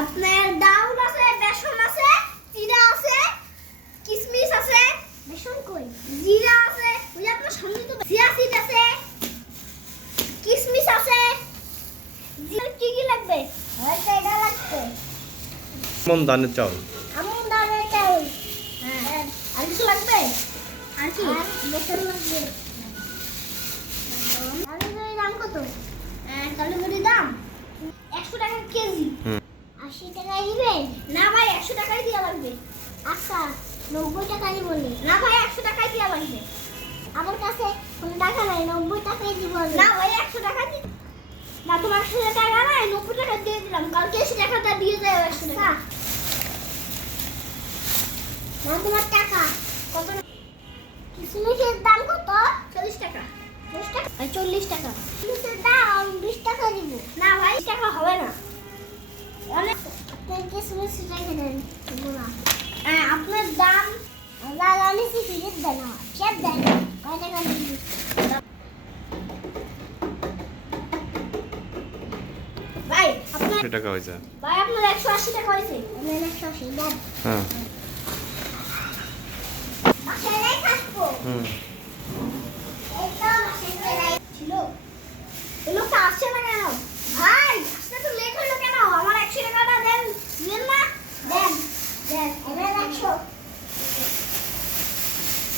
আপনার ডাউল আছে বেসন আছে জিরা আছে কিশমিশ আছে। বেসন কই? জিরা আছে ওই আপনার সামনে তো চিয়া সিড আছে কিশমিশ আছে। জিরা কি কি লাগবে? হয়তো এটা লাগবে। কেমন দানের চাউল। আমন দামের চাউল। হ্যাঁ। আর কিছু লাগবে? আর কি? বেসন লাগবে। আশি টাকায় দিবেন? না ভাই একশো টাকায় দেওয়া লাগবে। আচ্ছা নব্বই টাকাই বলি না ভাই একশো টাকায় দেওয়া লাগবে। আমার কাছে কোনো টাকা নাই নব্বই টাকাই দিব না ভাই একশো টাকা দি না তোমার সাথে টাকা নাই নব্বই টাকা দিয়ে দিলাম। কালকে এসে টাকাটা দিয়ে যায় একশো টাকা। না তোমার টাকা। কত কিশমিশের দাম কত? চল্লিশ টাকা। চল্লিশ টাকা। চল্লিশ টাকা। কিশমিশের দাম? আপনার দাম লাল আনিসি ফিরিয়ে দেন আমার চেপ দেন কয় টাকা দিবি? ভাই আপনার কত টাকা হয়েছে। ভাই আপনার একশো আশি টাকা হয়েছে। একশো আশি হ্যাঁ। হুম। 奶奶说。